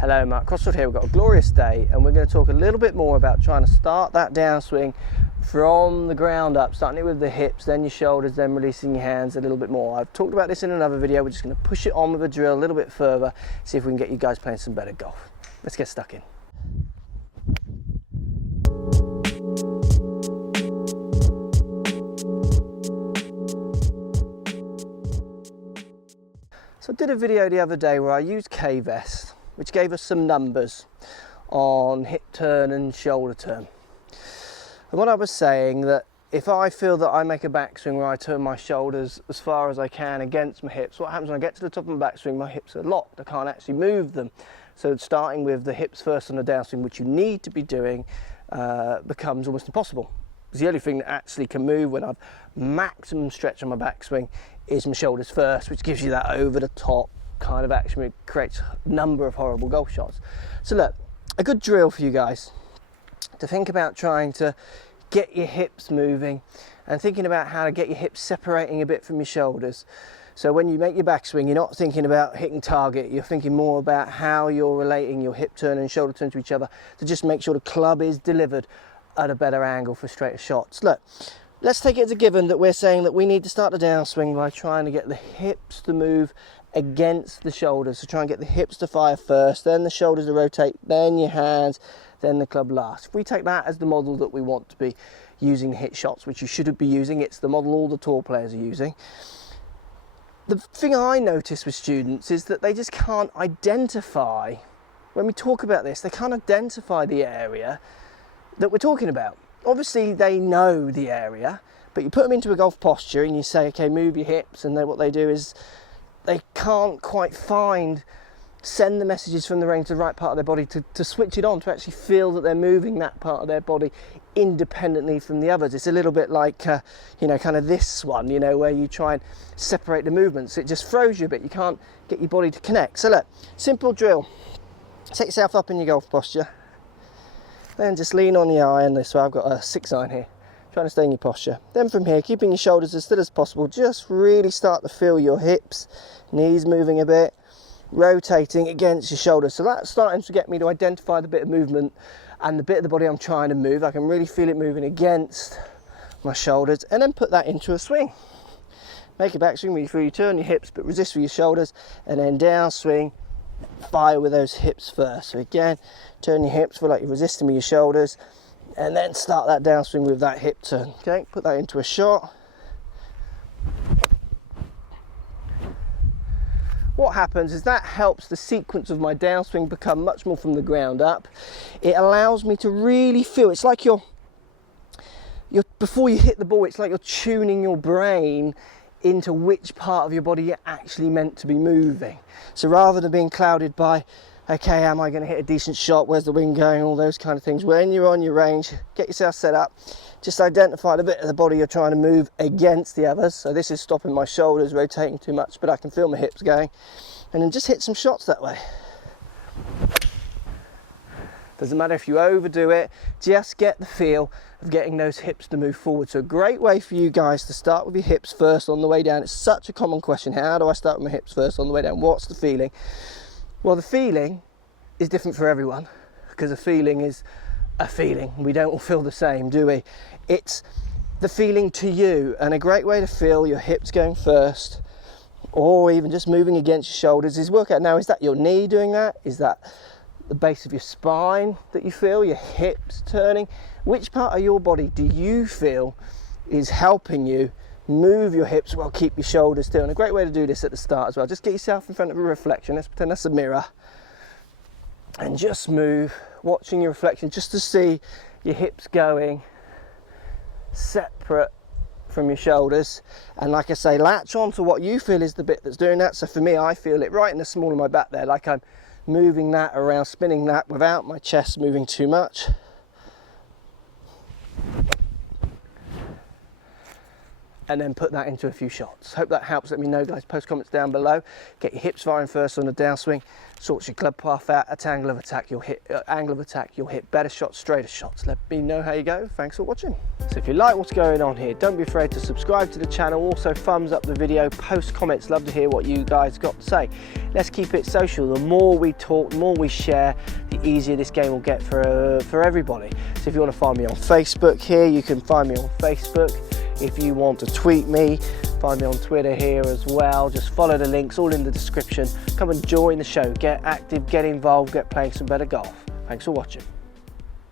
Hello, Mark Crossfield here. We've got a glorious day and we're going to talk a little bit more about trying to start that downswing from the ground up, starting it with the hips, then your shoulders, then releasing your hands a little bit more. I've talked about this in another video. We're just going to push it on with a drill a little bit further, see if we can get you guys playing some better golf. Let's get stuck in. So I did a video the other day where I used K-Vest, which gave us some numbers on hip turn and shoulder turn. And what I was saying, that if I feel that I make a backswing where I turn my shoulders as far as I can against my hips, what happens when I get to the top of my backswing, my hips are locked, I can't actually move them. So starting with the hips first on the downswing, which you need to be doing, becomes almost impossible. Because the only thing that actually can move when I've maximum stretch on my backswing is my shoulders first, which gives you that over the top kind of action. It creates a number of horrible golf shots. So look, a good drill for you guys to think about trying to get your hips moving and thinking about how to get your hips separating a bit from your shoulders. So when you make your backswing, you're not thinking about hitting target, you're thinking more about how you're relating your hip turn and shoulder turn to each other to just make sure the club is delivered at a better angle for straighter shots. Look, let's take it as a given that we're saying that we need to start the downswing by trying to get the hips to move against the shoulders. So try and get the hips to fire first, then the shoulders to rotate, then your hands, then the club last. If we take that as the model that we want to be using the hit shots, which you shouldn't be using, it's the model all the tour players are using. The thing I notice with students is that they just can't identify, when we talk about this, they can't identify the area that we're talking about. Obviously they know the area, but you put them into a golf posture and you say, okay, move your hips, and then what they do is they can't quite send the messages from the range to the right part of their body to switch it on, to actually feel that they're moving that part of their body independently from the others. It's a little bit like, kind of this one, where you try and separate the movements. It just throws you a bit. You can't get your body to connect. So look, simple drill. Take yourself up in your golf posture. Then just lean on your iron this way. I've got a 6 iron here. Trying to stay in your posture. Then from here, keeping your shoulders as still as possible, just really start to feel your hips, knees moving a bit, rotating against your shoulders. So that's starting to get me to identify the bit of movement and the bit of the body I'm trying to move. I can really feel it moving against my shoulders, and then put that into a swing. Make a backswing where you feel you turn your hips but resist with your shoulders, and then downswing, fire with those hips first. So again, turn your hips, feel like you're resisting with your shoulders, and then start that downswing with that hip turn. Okay, put that into a shot. What happens is that helps the sequence of my downswing become much more from the ground up. It allows me to really feel, it's like you're before you hit the ball, it's like you're tuning your brain into which part of your body you're actually meant to be moving. So rather than being clouded by, okay, am I going to hit a decent shot? Where's the wind going? All those kind of things. When you're on your range, get yourself set up. Just identify the bit of the body you're trying to move against the others. So this is stopping my shoulders rotating too much, but I can feel my hips going. And then just hit some shots that way. Doesn't matter if you overdo it, just get the feel of getting those hips to move forward. So a great way for you guys to start with your hips first on the way down. It's such a common question. How do I start with my hips first on the way down? What's the feeling? Well, the feeling is different for everyone, because a feeling is a feeling. We don't all feel the same, do we? It's the feeling to you, and a great way to feel your hips going first, or even just moving against your shoulders, is work out now, is that your knee doing that? Is that the base of your spine that you feel, your hips turning? Which part of your body do you feel is helping you move your hips while keep your shoulders still? And a great way to do this at the start as well, just get yourself in front of a reflection. Let's pretend that's a mirror, and just move, watching your reflection, just to see your hips going separate from your shoulders. And like I say, latch on to what you feel is the bit that's doing that. So for me, I feel it right in the small of my back there, like I'm moving that around, spinning that without my chest moving too much. and then put that into a few shots. Hope that helps. Let me know, guys. Post comments down below. Get your hips firing first on the downswing. Sorts your club path out. At angle of attack, you'll hit better shots, straighter shots. Let me know how you go. Thanks for watching. So if you like what's going on here, don't be afraid to subscribe to the channel. Also thumbs up the video, post comments. Love to hear what you guys got to say. Let's keep it social. The more we talk, the more we share, the easier this game will get for everybody. So if you want to find me on Facebook here, you can find me on Facebook. If you want to tweet me, find me on Twitter here as well. Just follow the links, all in the description. Come and join the show. Get active, get involved, get playing some better golf. Thanks for watching.